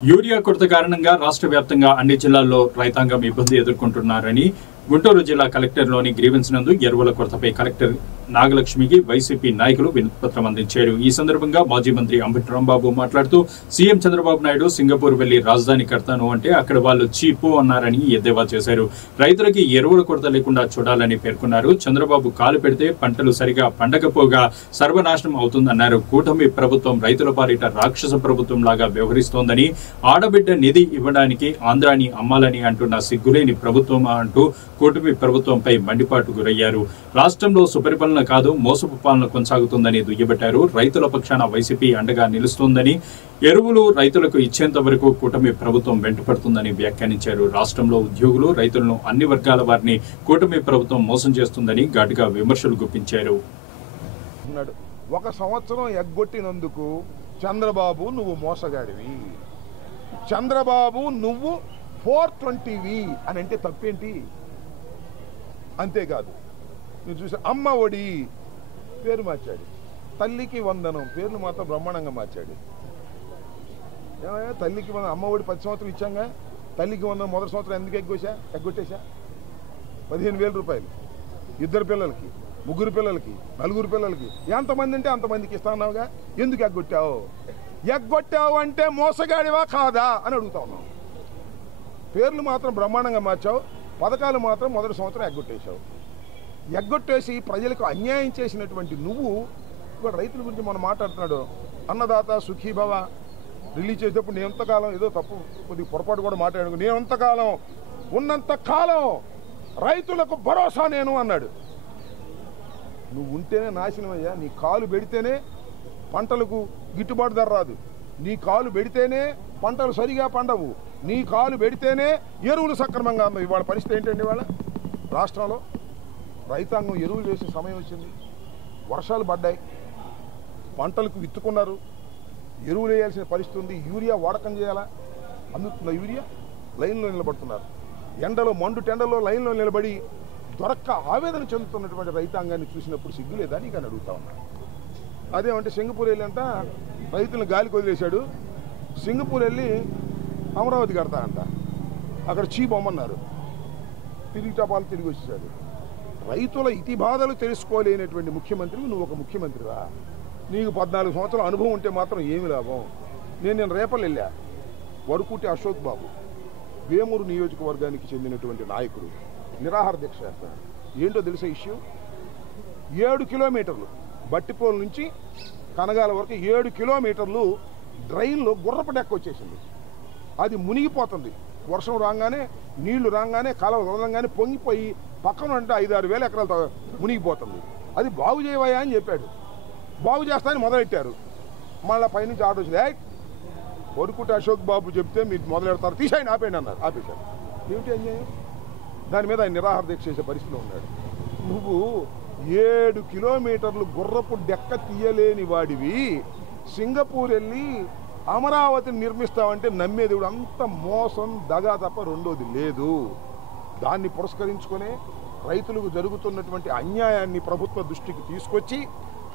Urea కొరత కారణంగా రాష్ట్ర వ్యాప్తంగా అన్ని జిల్లాల్లో రైతాంగం ఇబ్బంది ఎదుర్కొంటున్నారని గుంటూరు జిల్లా కలెక్టర్లోని గ్రీవెన్స్ నందు ఎరువుల కొరతపై కలెక్టర్ నాగలక్ష్మికి వైసీపీ నాయకులు వినతిపత్రం అందించారు. ఈ సందర్భంగా మాజీ మంత్రి అంబటి రాంబాబు మాట్లాడుతూ సీఎం చంద్రబాబు నాయుడు సింగపూర్ వెళ్లి రాజధాని కడతాను అంటే అక్కడ వాళ్ళు చీపు అన్నారని ఎద్దేవా చేశారు. రైతులకి ఎరువుల కొరత లేకుండా చూడాలని పేర్కొన్నారు. చంద్రబాబు కాలు పెడితే పంటలు సరిగా పండకపోగా సర్వనాశనం అవుతుందన్నారు. కూటమి ప్రభుత్వం రైతుల పాలిట రాక్షస ప్రభుత్వం లాగా వ్యవహరిస్తోందని, ఆడబిడ్డ నిధి ఇవ్వడానికి ఆంధ్రాని అమ్మాలని అంటున్న సిగ్గులేని ప్రభుత్వం అంటూ కూటమి ప్రభుత్వంపై మండిపాటు గురయ్యారు. రాష్ట్రంలో సుపరిపాలన కాదు మోసపు పాలన కొనసాగుతుందని దుయ్యబట్టారు. రైతుల పక్షాన వైసీపీ అండగా నిలుస్తోందని, ఎరువులు రైతులకు ఇచ్చేంత వరకు కూటమి ప్రభుత్వం వెంటపడుతుందని వ్యాఖ్యానించారు. రాష్ట్రంలో ఉద్యోగులు, రైతులను అన్ని వర్గాల వారిని కూటమి ప్రభుత్వం మోసం చేస్తుందని ఘాటుగా విమర్శలు గుప్పించారు. ఒక సంవత్సరం ఎగ్గొట్టినందుకు చంద్రబాబు నువ్వు మోసగాడివి, చంద్రబాబు నువ్వు 420వి అని అంటే తప్పేంటి? అంతేకాదు, నువ్వు చూసా అమ్మ ఒడి పేరు మార్చాడు, తల్లికి వందనం పేర్లు మాత్రం బ్రహ్మాండంగా మార్చాడు. ఏమయ్యా తల్లికి వందనం, అమ్మ ఒడి 10 సంవత్సరాలు ఇచ్చాంగా, తల్లికి వందనం మొదటి సంవత్సరం ఎందుకు ఎగ్గొట్టేశా? 15,000 రూపాయలు ఇద్దరు పిల్లలకి, ముగ్గురు పిల్లలకి, నలుగురు పిల్లలకి, ఎంతమంది అంటే అంతమందికి ఇస్తాన్నావుగా, ఎందుకు ఎగ్గొట్టావు అంటే మోసగాడివా కాదా అని అడుగుతా ఉన్నావు. పేర్లు మాత్రం బ్రహ్మాండంగా మార్చావు, పథకాలు మాత్రం మొదటి సంవత్సరం ఎగ్గొట్టేసి ప్రజలకు అన్యాయం చేసినటువంటి నువ్వు ఇప్పుడు రైతుల గురించి మనం మాట్లాడుతున్నాడు. అన్నదాత సుఖీభవ రిలీజ్ చేసేటప్పుడు నేను ఎంతకాలం ఏదో తప్పు కొద్దిగా పొరపాటు కూడా మాట్లాడాను, నేను ఎంతకాలం ఉన్నంత కాలం రైతులకు భరోసా నేను అన్నాడు. నువ్వు ఉంటేనే నాశనం అయ్యా. నీ కాలు పెడితేనే పంటలకు గిట్టుబాటు ధర రాదు, నీ కాలు పెడితేనే పంటలు సరిగా పండవు, నీ కాలు పెడితేనే ఎరువులు సక్రమంగా అందవు. ఇవాళ పరిస్థితి ఏంటండి? ఇవాళ రాష్ట్రంలో రైతాంగం ఎరువులు వేసే సమయం వచ్చింది, వర్షాలు పడ్డాయి, పంటలకు విత్తుకున్నారు, ఎరువులు వేయాల్సిన పరిస్థితి ఉంది. యూరియా వాడకం చేయాలా, అందుతున్న యూరియా లైన్లో నిలబడుతున్నారు. ఎండలో మండు టెండలో లైన్లో నిలబడి దొరక్క ఆవేదన చెందుతున్నటువంటి రైతాంగాన్ని చూసినప్పుడు సిగ్గులేదా నీకు అని అడుగుతా ఉన్నాను. అదేమంటే సింగపూర్ వెళ్ళి అంట రైతులను గాలికి వదిలేశాడు, సింగపూర్ వెళ్ళి అమరావతి కడతా అంట, అక్కడ బొమ్మన్నారు, తిరిగి టపాలు తిరిగి వచ్చేసాడు. రైతుల ఇతి బాధలు తెలుసుకోలేనటువంటి ముఖ్యమంత్రి నువ్వు ఒక ముఖ్యమంత్రిరా? నీకు 14 సంవత్సరాల అనుభవం ఉంటే మాత్రం ఏమి లాభం? నేను రేపలు వెళ్ళా, వరకుటి అశోక్ బాబు వేమూరు నియోజకవర్గానికి చెందినటువంటి నాయకుడు నిరాహార దీక్ష చేస్తాడు. ఏంటో తెలిసే ఇష్యూ, 7 కిలోమీటర్లు బట్టిపోలు నుంచి కనగాల వరకు 7 కిలోమీటర్లు డ్రైన్లో గుర్రపు డెక్క వచ్చేసింది. అది మునిగిపోతుంది, వర్షం రాగానే నీళ్లు రాగానే కాలువ వదలంగానే పొంగిపోయి పక్కన అంటే 5-6 వేల ఎకరాలతో మునిగిపోతుంది. అది బాగు చేయవయ్యా అని చెప్పాడు, బాగు చేస్తానని మొదలెట్టారు. మళ్ళీ పైనుంచి ఆర్డర్ వచ్చింది, వరకుటి అశోక్ బాబు చెప్తే మీరు మొదలెడతారు, తీసేయండి ఆపేయండి అన్నారు, ఆపేశారు. ఏమిటి అన్యాయం? దాని మీద ఆయన నిరాహార దీక్ష చేసే పరిస్థితిలో ఉన్నాడు. నువ్వు 7 కిలోమీటర్లు గుర్రపు డెక్క తీయలేని వాడివి సింగపూర్ వెళ్ళి అమరావతిని నిర్మిస్తావంటే నమ్మేదేవుడు. అంత మోసం దగా తప్ప రెండోది లేదు. దాన్ని పురస్కరించుకునే రైతులకు జరుగుతున్నటువంటి అన్యాయాన్ని ప్రభుత్వ దృష్టికి తీసుకొచ్చి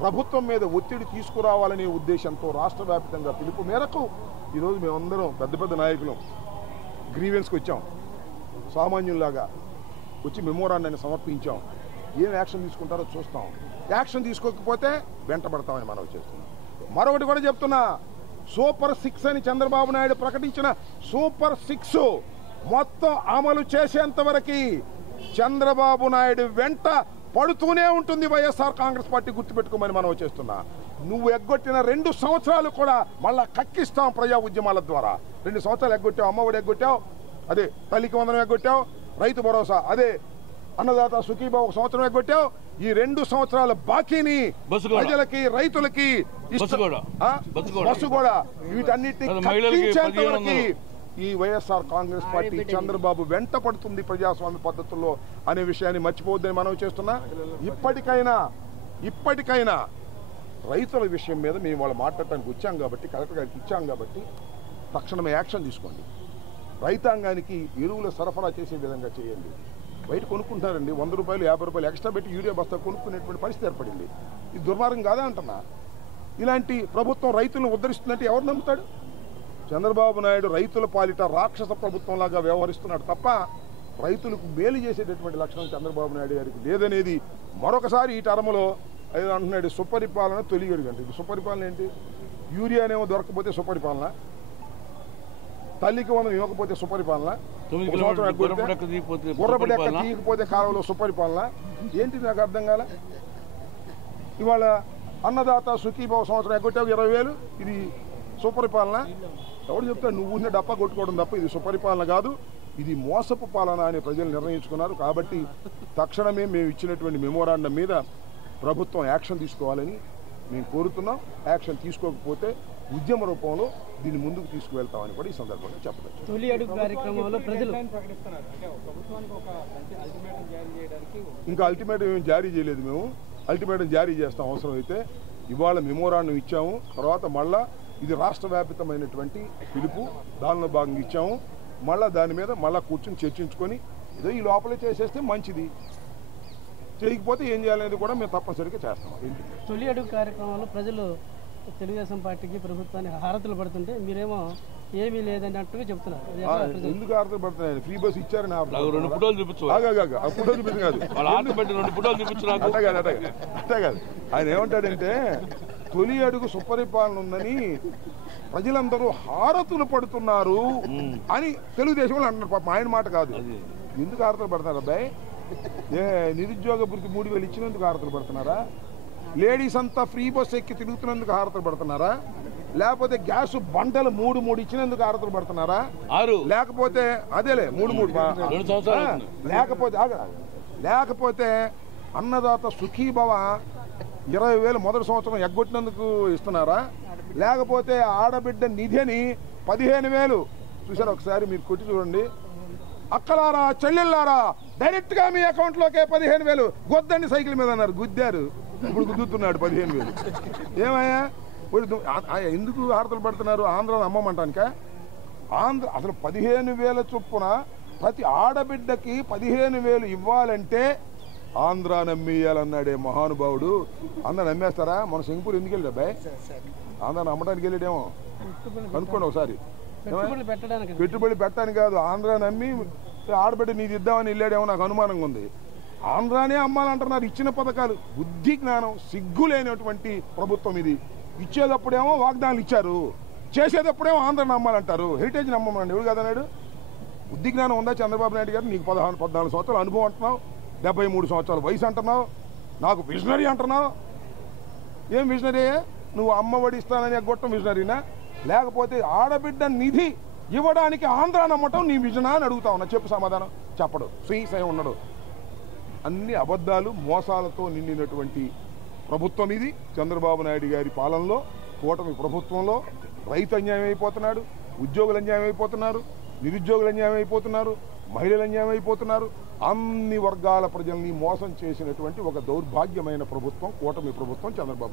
ప్రభుత్వం మీద ఒత్తిడి తీసుకురావాలనే ఉద్దేశంతో రాష్ట్ర వ్యాప్తంగా పిలుపు మేరకు ఈరోజు మేమందరం పెద్ద నాయకులు గ్రీవెన్స్కి వచ్చాం. సామాన్యుల్లాగా వచ్చి మెమోరాండాన్ని సమర్పించాం. ఏం యాక్షన్ తీసుకుంటారో చూస్తాం, యాక్షన్ తీసుకోకపోతే వెంటబడతామని మనం చేస్తున్నాం. మరొకటి కూడా చెప్తున్నా, సూపర్ 6 అని చంద్రబాబు నాయుడు ప్రకటించిన సూపర్ 6 మొత్తం అమలు చేసేంత వరకు చంద్రబాబు నాయుడు వెంట పడుతూనే ఉంటుంది వైఎస్ఆర్ కాంగ్రెస్ పార్టీ, గుర్తుపెట్టుకోమని మనం చేస్తున్నా. నువ్వు ఎగ్గొట్టిన 2 సంవత్సరాలు కూడా మళ్ళా కక్కిస్తాం ప్రజా ఉద్యమాల ద్వారా. 2 సంవత్సరాలు ఎగ్గొట్టావు, అమ్మఒడి ఎగ్గొట్టావు, అదే తల్లికి వందనం ఎగ్గొట్టావు, రైతు భరోసా, అదే అన్నదాత సుఖీభవ 1 సంవత్సరం ఎగ్గొట్టావు. ఈ 2 సంవత్సరాల బాకీని ప్రజలకి, రైతులకి బస్సు కూడా వీటన్నిటిని ఈ వైఎస్ఆర్ కాంగ్రెస్ పార్టీ చంద్రబాబు వెంట పడుతుంది ప్రజాస్వామ్య పద్ధతుల్లో అనే విషయాన్ని మర్చిపోవద్దని మనం చేస్తున్నా. ఇప్పటికైనా రైతుల విషయం మీద మేము వాళ్ళు మాట్లాడటానికి వచ్చాం కాబట్టి, కలెక్టర్ గారికి ఇచ్చాం కాబట్టి తక్షణమే యాక్షన్ తీసుకోండి. రైతాంగానికి ఎరువుల సరఫరా చేసే విధంగా చేయండి. బయట కొనుక్కుంటారండి, 100 రూపాయలు 50 రూపాయలు ఎక్స్ట్రా పెట్టి యూరియా బస్తా కొనుక్కునేటువంటి పరిస్థితి ఏర్పడింది. ఇది దుర్మార్గం కాదా అంటున్నా. ఇలాంటి ప్రభుత్వం రైతులను ఉద్ధరిస్తుందంటే ఎవరు నమ్ముతాడు? చంద్రబాబు నాయుడు రైతుల పాలిట రాక్షస ప్రభుత్వంలాగా వ్యవహరిస్తున్నాడు తప్ప రైతులకు మేలు చేసేటటువంటి లక్షణం చంద్రబాబు నాయుడు గారికి లేదనేది మరొకసారి ఈ టర్మ్లో అది అంటున్నాడు. సుపరిపాలన తొలిగడుగు అంటే ఇది సుపరిపాలన ఏంటి? యూరియానేమో దొరకకపోతే సుపరిపాలన, తల్లికి మనం ఇవ్వకపోతే సుపరిపాలన, గుర్రపడెక్క తీయకపోతే కాలంలో సుపరిపాలన ఏంటి? నాకు అర్థం కాల. ఇవాళ అన్నదాత సుఖీభావ సంవత్సరం ఎగ్గొట్టావు 20,000, ఇది సుపరిపాలన? ఎవడు చెప్తాడు? నువ్వు ఉన్న డప్ప కొట్టుకోవడం తప్ప ఇది సుపరిపాలన కాదు, ఇది మోసపు పాలన అని ప్రజలు నిర్ణయించుకున్నారు. కాబట్టి తక్షణమే మేము ఇచ్చినటువంటి మెమోరాండం మీద ప్రభుత్వం యాక్షన్ తీసుకోవాలని మేము కోరుతున్నాం. యాక్షన్ తీసుకోకపోతే ఉద్యమ రూపంలో దీన్ని ముందుకు తీసుకువెళ్తామని కూడా ఈ సందర్భంగా చెప్పవచ్చు. తొలి అడుగు కార్యక్రమంలో ప్రజలు ఇంకా అల్టిమేటం ఏం జారీ చేయలేదు. మేము అల్టిమేటం జారీ చేస్తాం అవసరమైతే. ఇవాళ మెమోరాండం ఇచ్చాము, తర్వాత మళ్ళా ఇది రాష్ట్ర వ్యాపితమైనటువంటి పిలుపు, దానిలో భాగంగా ఇచ్చాము. మళ్ళా దాని మీద మళ్ళా కూర్చొని చర్చించుకొని ఏదో ఈ లోపలే చేసేస్తే మంచిది, చేయకపోతే ఏం చేయాలనేది కూడా మేము తప్పనిసరిగా చేస్తాం. తొలి అడుగు కార్యక్రమంలో ప్రజలు తెలుగుదేశం పార్టీకి ప్రభుత్వానికి హారతులు పడుతుంటే మీరేమో ఏమీ లేదన్నట్టుగా చెప్తున్నారు. ఎందుకు హారతులు పడుతున్నాయి? ఫ్రీ బస్ ఇచ్చారని అట్టే కాదు. ఆయన ఏమంటాడంటే తొలి అడుగు సుపరిపాలన ఉందని ప్రజలందరూ హారతులు పడుతున్నారు అని తెలుగుదేశం వాళ్ళు అంటున్నారు. పాపం ఆయన మాట కాదు. ఎందుకు హారతులు పడుతున్నారు అబ్బాయి? నిరుద్యోగ భృతి 3,000 ఇచ్చినందుకు హారతులు పడుతున్నారా? లేడీస్ అంతా ఫ్రీ బస్ ఎక్కి తిరుగుతున్నందుకు హారతులు పడుతున్నారా? లేకపోతే గ్యాస్ బండలు 3 ఇచ్చినందుకు హారతులు పడుతున్నారా? లేకపోతే అదేలే 3 లేకపోతే అన్నదాత సుఖీభవ 20,000 మొదటి సంవత్సరం ఎగ్గొట్టినందుకు ఇస్తున్నారా? లేకపోతే ఆడబిడ్డ నిధి అని 15,000 చూసారు. ఒకసారి మీరు కొట్టి చూడండి. అక్కలారా చెల్లెళ్ళారా డైరెక్ట్గా మీ అకౌంట్లోకే 15,000 గొద్దండి సైకిల్ మీద అన్నారు, గుద్దారు. ఇప్పుడు గుద్దుతున్నాడు 15,000. ఏమయ్యా ఎందుకు హారతలు పడుతున్నారు? ఆంధ్రాలో అమ్మమంటానిక? ఆంధ్ర అసలు 15,000 చొప్పున ప్రతి ఆడబిడ్డకి 15,000 ఇవ్వాలంటే ఆంధ్ర నమ్మేయాలన్నాడే మహానుభావుడు. అందరు నమ్మేస్తారా? మన సింగపూర్ ఎందుకు వెళ్ళాడు అబ్బాయి? ఆంధ్రాని అమ్మడానికి వెళ్ళాడేమో, కనుక్కోండి ఒకసారి. పెట్టుబడి పెట్టడానికి కాదు, ఆంధ్ర నమ్మి ఆడబిడ్డ నీది ఇద్దామని వెళ్ళాడేమో నాకు అనుమానంగా ఉంది. ఆంధ్రానే అమ్మాలంటున్నారు. ఇచ్చిన పథకాలు బుద్ధి జ్ఞానం సిగ్గు లేనటువంటి ప్రభుత్వం ఇది. ఇచ్చేటప్పుడేమో వాగ్దానాలు ఇచ్చారు, చేసేటప్పుడేమో ఆంధ్రాని అమ్మాలంటారు. హెరిటేజ్ నమ్మమనండి ఎవడు కదన్నాడు? బుద్ధి జ్ఞానం ఉందా చంద్రబాబు నాయుడు గారు? నీకు 14 సంవత్సరాల అనుభవం అంటున్నావు, 73 సంవత్సరాల వయసు అంటున్నావు, నాకు విజనరీ అంటున్నావు. ఏం విజనరీ? నువ్వు అమ్మఒడి ఇస్తానని ఎగ్గొట్టం విజనరీనా? లేకపోతే ఆడబిడ్డ నిధి ఇవ్వడానికి ఆంధ్ర నమ్మటం నీ విజనా అని అడుగుతా ఉన్నా. చెప్పు సమాధానం. చెప్పడు, శ్రీశయం ఉన్నాడు. అన్ని అబద్ధాలు మోసాలతో నిండినటువంటి ప్రభుత్వం ఇది. చంద్రబాబు నాయుడు గారి పాలనలో, కూటమి ప్రభుత్వంలో రైతు అన్యాయం అయిపోతున్నాడు, ఉద్యోగులు అన్యాయం అయిపోతున్నారు, నిరుద్యోగులు అన్యాయం అయిపోతున్నారు, మహిళలు అన్యాయం అయిపోతున్నారు. అన్ని వర్గాల ప్రజల్ని మోసం చేసినటువంటి ఒక దౌర్భాగ్యమైన ప్రభుత్వం కూటమి ప్రభుత్వం చంద్రబాబు నాయుడు.